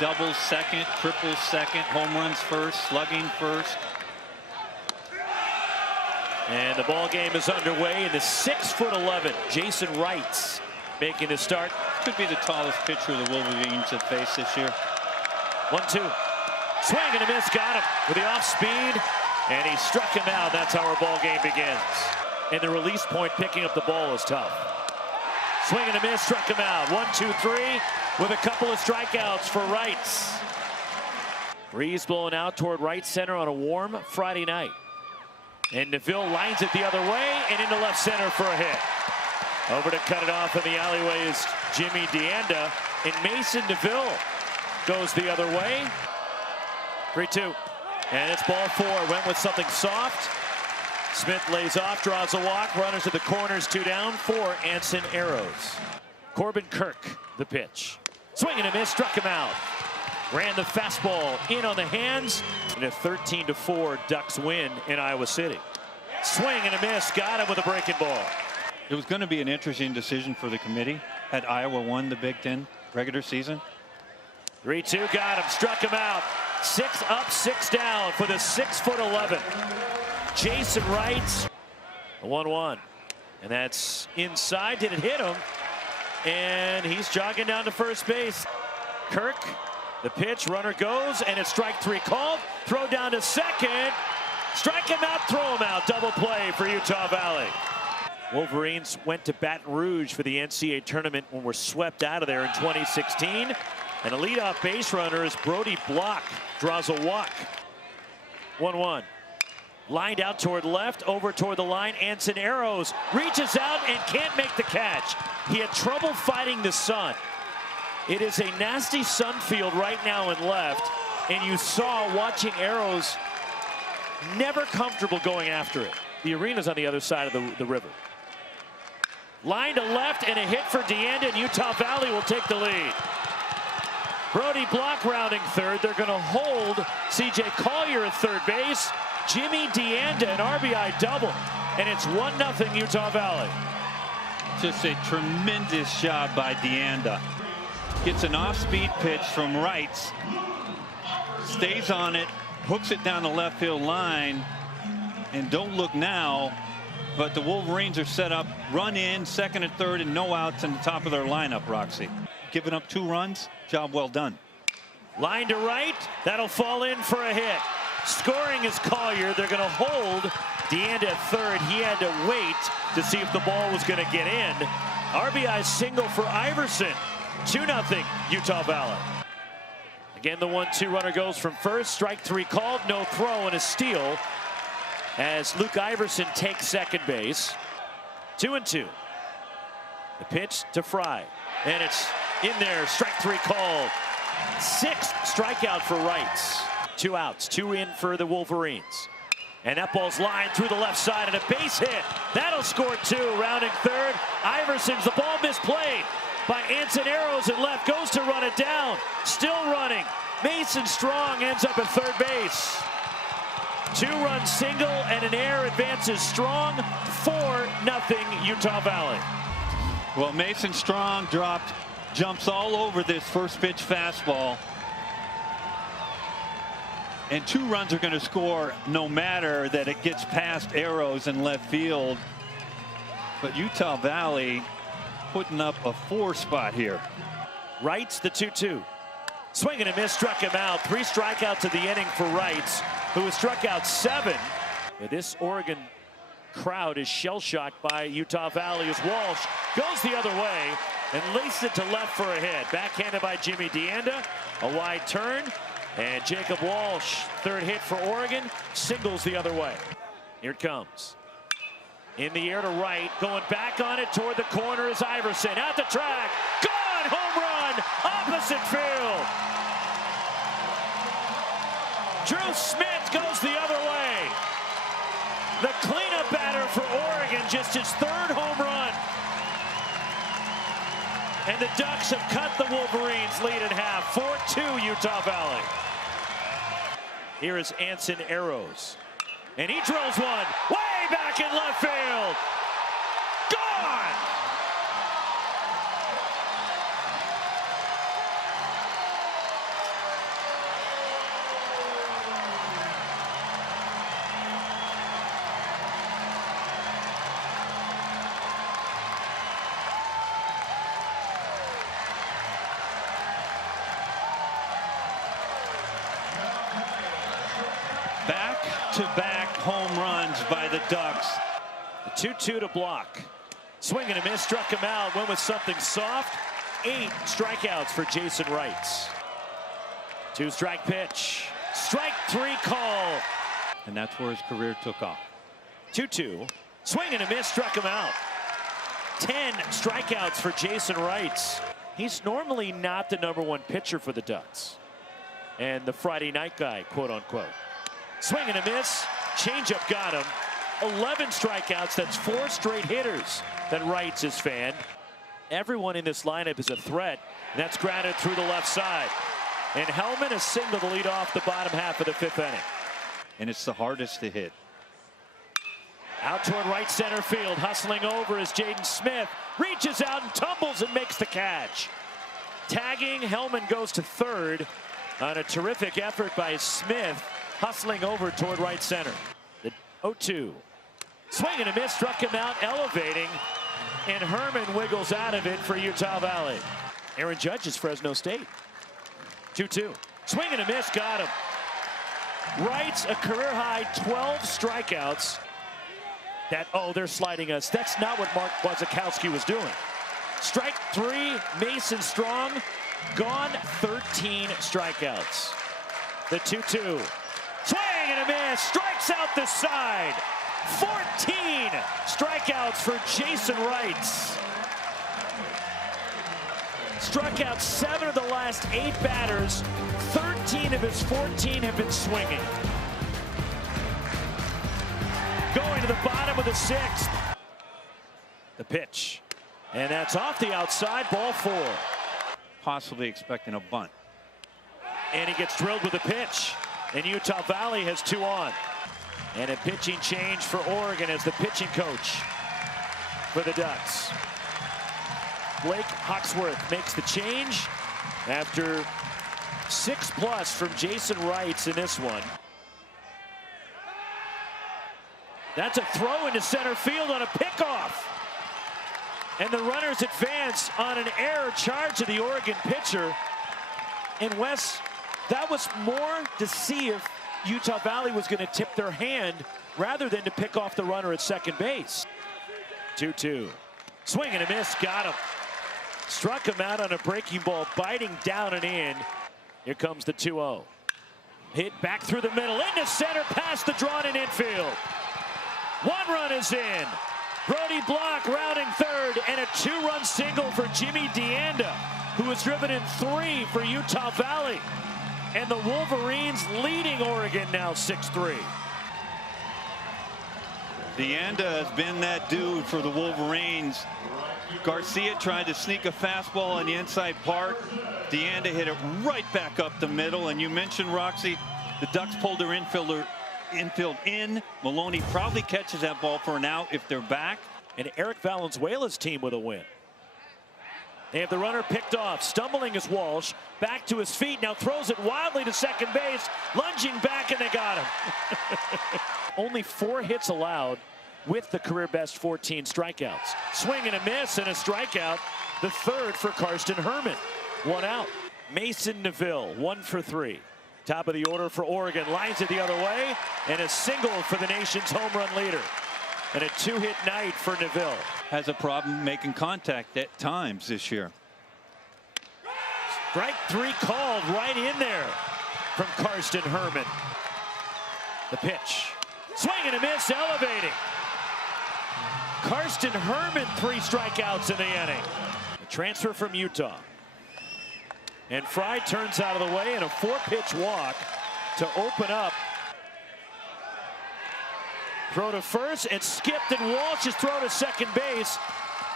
doubles second, triples second, home runs first, slugging first. And the ball game is underway. And the 6'11" Jason Wrights making the start. Could be the tallest pitcher the Wolverines have faced this year. 1-2. Swing and a miss. Got him with the off speed. And he struck him out. That's how our ball game begins. And the release point picking up the ball is tough. Swing and a miss. Struck him out. 1-2-3 with a couple of strikeouts for Wrights. Breeze blowing out toward right center on a warm Friday night. And Neville lines it the other way and into left center for a hit. Over to cut it off in the alleyway is Jimmy DeAnda. And Mason Neville goes the other way. 3-2. And it's ball four. Went with something soft. Smith lays off, draws a walk. Runners to the corners, 2 down for Anson Arrows. Corbin Kirk, the pitch. Swing and a miss, struck him out. Ran the fastball in on the hands. And a 13-4 Ducks win in Iowa City. Swing and a miss, got him with a breaking ball. It was going to be an interesting decision for the committee had Iowa won the Big Ten regular season. 3-2, got him, struck him out. 6 up, 6 down for the 6'11". Jason Wrights. A 1-1. And that's inside. Did it hit him? And he's jogging down to first base. Kirk, the pitch, runner goes, and it's strike 3 called. Throw down to second. Strike him out, throw him out. Double play for Utah Valley. Wolverines went to Baton Rouge for the NCAA tournament when we're swept out of there in 2016. And a leadoff base runner is Brody Block. Draws a walk. 1-1. Lined out toward left, over toward the line. Anson Arrows reaches out and can't make the catch. He had trouble fighting the sun. It is a nasty sun field right now in left. And you saw watching Arrows never comfortable going after it. The arena's on the other side of the river. Line to left and a hit for DeAnda, and Utah Valley will take the lead. Brody Block rounding third. They're going to hold C.J. Collier at third base. Jimmy DeAnda, an RBI double. And it's 1-0 Utah Valley. Just a tremendous job by DeAnda. Gets an off-speed pitch from Wrights. Stays on it, hooks it down the left field line. And don't look now, but the Wolverines are set up, run in, second and third, and no outs in the top of their lineup, Roxy. Giving up 2 runs, job well done. Line to right, that'll fall in for a hit. Scoring is Collier. They're going to hold DeAnda at third. He had to wait to see if the ball was going to get in. RBI single for Iverson. 2-0 Utah Valley. Again, the 1-2 runner goes from first. Strike 3 called. No throw and a steal as Luke Iverson takes second base. 2-2. The pitch to Fry. And it's in there. Strike 3 called. 6th strikeout for Wrights. 2 outs. 2 in for the Wolverines. And that ball's lined through the left side and a base hit. That'll score 2. Rounding third. Iverson's the ball misplayed by Anson Arrows at left. Goes to run it down. Still running. Mason Strong ends up at third base. 2-run single and an error advances Strong. 4-0 Utah Valley. Well, Mason Strong jumps all over this first pitch fastball. And 2 runs are going to score no matter that it gets past Arrows in left field. But Utah Valley putting up a 4 spot here. Wrights, the 2-2. Swing and a miss, struck him out. 3 strikeouts of the inning for Wrights, who has struck out 7. But this Oregon crowd is shell-shocked by Utah Valley as Walsh goes the other way and laces it to left for a hit. Backhanded by Jimmy DeAnda. A wide turn. And Jacob Walsh, third hit for Oregon, singles the other way. Here it comes. In the air to right, going back on it toward the corner is Iverson. Out the track, gone, home run, opposite field. Drew Smith goes the other way. The cleanup batter for Oregon, just his 3rd home run. And the Ducks have cut the Wolverines lead in half. 4-2 Utah Valley. Here is Anson Arrows. And he drills one way back in left field. Gone! back-to-back home runs by the Ducks. The 2-2 to block. Swing and a miss, struck him out, went with something soft. 8 strikeouts for Jason Wrights. 2-strike pitch. Strike 3 call. And that's where his career took off. 2-2. Swing and a miss, struck him out. 10 strikeouts for Jason Wrights. He's normally not the #1 pitcher for the Ducks. And the Friday night guy, quote unquote. Swing and a miss. Changeup got him. 11 strikeouts. That's 4 straight hitters that Wrights has fanned. Everyone in this lineup is a threat. And that's grounded through the left side. And Hellman has singled the lead off the bottom half of the 5th inning. And it's the hardest to hit. Out toward right center field. Hustling over is Jaden Smith. Reaches out and tumbles and makes the catch. Tagging, Hellman goes to third on a terrific effort by Smith. Hustling over toward right center. The 0-2. Swing and a miss, struck him out, elevating. And Herman wiggles out of it for Utah Valley. Aaron Judge is Fresno State. 2-2. Swing and a miss, got him. Wrights a career-high 12 strikeouts. They're sliding us. That's not what Mark Wazakowski was doing. Strike 3, Mason Strong, gone 13 strikeouts. The 2-2. Swing and a miss, strikes out the side. 14 strikeouts for Jason Wrights. Struck out 7 of the last 8 batters. 13 of his 14 have been swinging. Going to the bottom of the 6th. The pitch. And that's off the outside, ball 4. Possibly expecting a bunt. And he gets drilled with a pitch. And Utah Valley has 2 on. And a pitching change for Oregon as the pitching coach for the Ducks. Blake Hawksworth makes the change after 6+ from Jason Wrights in this one. That's a throw into center field on a pickoff. And the runners advance on an error charge of the Oregon pitcher. And Wes, that was more to see if Utah Valley was going to tip their hand rather than to pick off the runner at second base. 2-2. Swing and a miss, got him. Struck him out on a breaking ball, biting down and in. Here comes the 2-0. Hit back through the middle, into center, past the drawn-in infield. 1 run is in. Brody Block rounding third, and a 2-run single for Jimmy DeAnda, who has driven in 3 for Utah Valley. And the Wolverines leading Oregon now 6-3. DeAnda has been that dude for the Wolverines. Garcia tried to sneak a fastball on the inside part. DeAnda hit it right back up the middle. And you mentioned, Roxy, the Ducks pulled their infield in. Maloney probably catches that ball for an out if they're back. And Eric Valenzuela's team with a win. They have the runner picked off. Stumbling is Walsh. Back to his feet. Now throws it wildly to second base. Lunging back, and they got him. Only 4 hits allowed with the career best 14 strikeouts. Swing and a miss and a strikeout. The 3rd for Karsten Herman. 1 out. Mason Neville, 1 for 3. Top of the order for Oregon. Lines it the other way. And a single for the nation's home run leader. And a 2-hit night for Neville. Has a problem making contact at times this year. Strike 3 called right in there from Karsten Herman. The pitch. Swing and a miss, elevating. Karsten Herman, 3 strikeouts in the inning. A transfer from Utah. And Fry turns out of the way, and a 4-pitch walk to open up. Throw to first, and skipped, and Walsh's throw to second base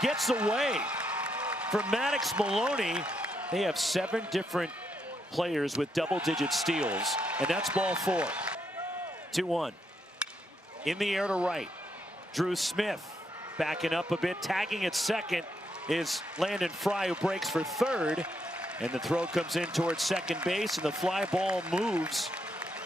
gets away from Maddox Maloney. They have 7 different players with double-digit steals, and that's ball 4. 2-1. In the air to right. Drew Smith backing up a bit, tagging at second is Landon Fry, who breaks for third. And the throw comes in towards second base, and the fly ball moves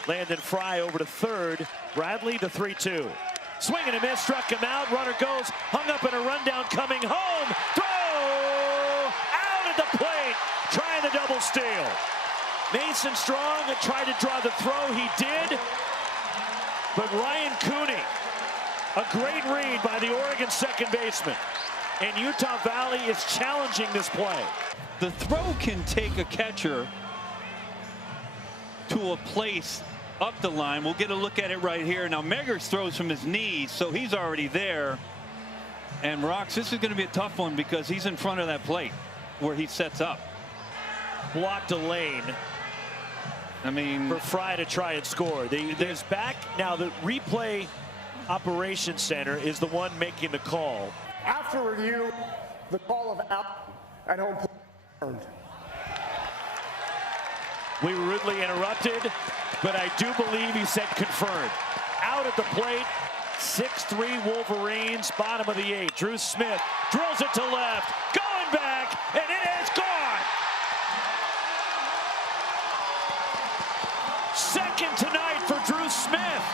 Landon Fry over to third. Bradley, the 3-2. Swing and a miss, struck him out. Runner goes, hung up in a rundown, coming home. Throw! Out at the plate, trying the double steal. Mason Strong tried to draw the throw. He did. But Ryan Cooney, a great read by the Oregon second baseman. And Utah Valley is challenging this play. The throw can take a catcher to a place up the line. We'll get a look at it right here. Now Meggers throws from his knees, so he's already there. And Rocks, this is going to be a tough one because he's in front of that plate where he sets up. Blocked a lane. I mean, for Fry to try and score. There's back now. The replay operations center is the one making the call. After review, the call of out at home plate turned. We were rudely interrupted, but I do believe he said confirmed. Out at the plate, 6-3 Wolverines, bottom of the 8th. Drew Smith drills it to left, going back, and it is gone. Second tonight for Drew Smith.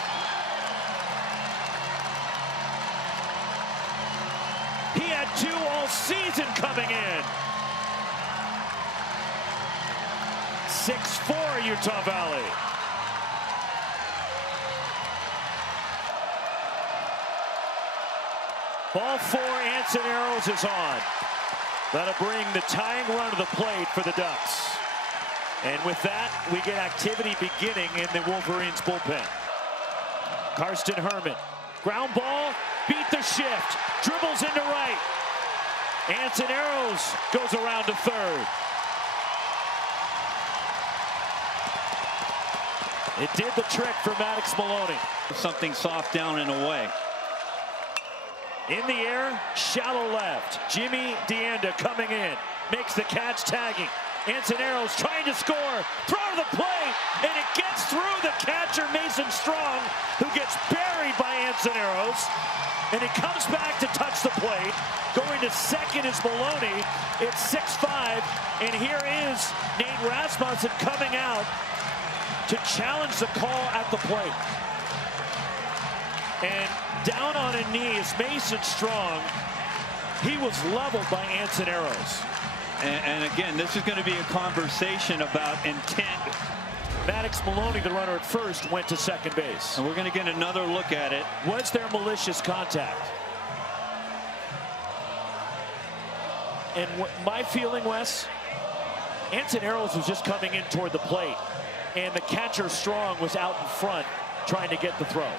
He had 2 all season coming in. 6-4 Utah Valley. Ball 4, Anson Arrows is on. That'll bring the tying run to the plate for the Ducks. And with that, we get activity beginning in the Wolverines bullpen. Karsten Herman, ground ball, beat the shift, dribbles into right. Anson Arrows goes around to third. It did the trick for Maddox Maloney. Something soft down and away. In the air, shallow left. Jimmy DeAnda coming in, makes the catch, tagging. Anson Arrows trying to score, throw to the plate, and it gets through the catcher, Mason Strong, who gets buried by Anson Arrows. And it comes back to touch the plate. Going to second is Maloney. It's 6-5, and here is Nate Rasmussen coming out to challenge the call at the plate. And down on a knee is Mason Strong. He was leveled by Anson Arrows. And again, this is going to be a conversation about intent. Maddox Maloney, the runner at first, went to second base. And we're going to get another look at it. Was there malicious contact? And my feeling, Wes, Anson Arrows was just coming in toward the plate, and the catcher Strong was out in front trying to get the throw.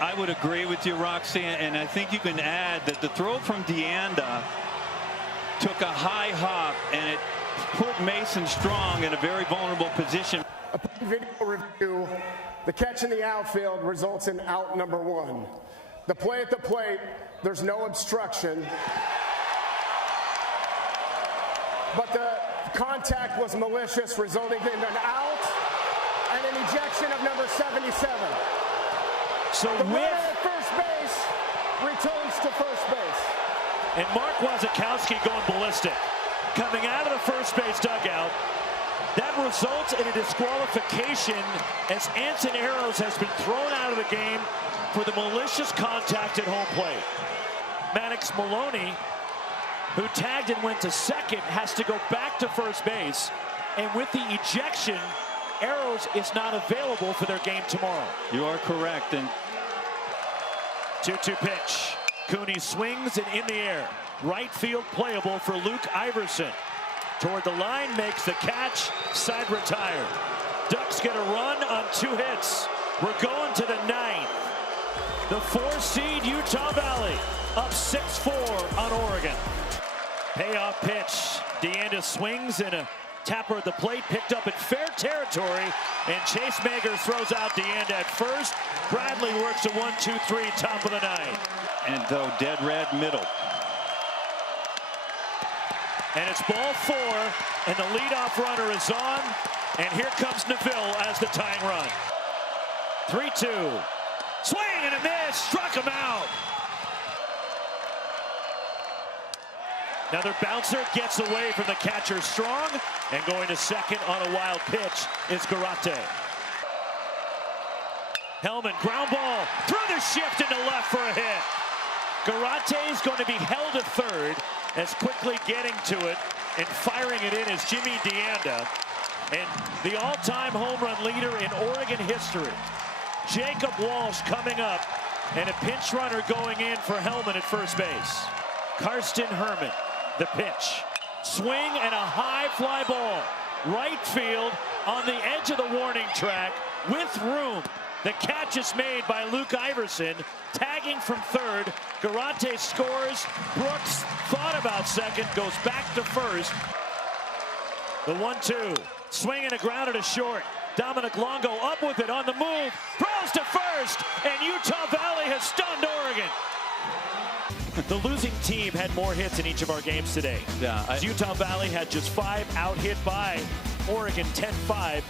I would agree with you, Roxy, and I think you can add that the throw from DeAnda took a high hop, and it put Mason Strong in a very vulnerable position. Upon video review, the catch in the outfield results in out number 1. The play at the plate, there's no obstruction, but the contact was malicious, resulting in an out and an ejection of number 77. So the runner at first base returns to first base. And Mark Wasikowski going ballistic. Coming out of the first base dugout. That results in a disqualification as Anson Arrows has been thrown out of the game for the malicious contact at home plate. Maddox Maloney, who tagged and went to second, has to go back to first base. And with the ejection, Arrows is not available for their game tomorrow. You are correct. And 2-2 pitch. Cooney swings and in the air. Right field playable for Luke Iverson. Toward the line, makes the catch, side retired. Ducks get a run on 2 hits. We're going to the 9th. The 4-seed Utah Valley up 6-4 on Oregon. Payoff pitch. DeAnda swings and a tapper at the plate, picked up in fair territory, and Chase Meggers throws out DeAnda at first. Bradley works a 1-2-3, top of the 9th. And though dead red middle. And it's ball 4, and the leadoff runner is on, and here comes Neville as the tying run. 3-2. Swing and a miss, struck him out. Another bouncer gets away from the catcher Strong, and going to second on a wild pitch is Garate. Hellman, ground ball, through the shift into left for a hit. Garate is going to be held at third, as quickly getting to it and firing it in is Jimmy DeAnda, and the all-time home run leader in Oregon history. Jacob Walsh coming up, and a pinch runner going in for Hellman at first base. Karsten Herman, the pitch. Swing and a high fly ball. Right field on the edge of the warning track with room. The catch is made by Luke Iverson, tagging from third. Garante scores. Brooks thought about second, goes back to first. The 1-2. Swing and a ground to short. Dominic Longo up with it on the move. Throws to first, and Utah Valley has stunned Oregon. The losing team had more hits in each of our games today. Yeah, Utah Valley had just 5, out hit by Oregon 10-5.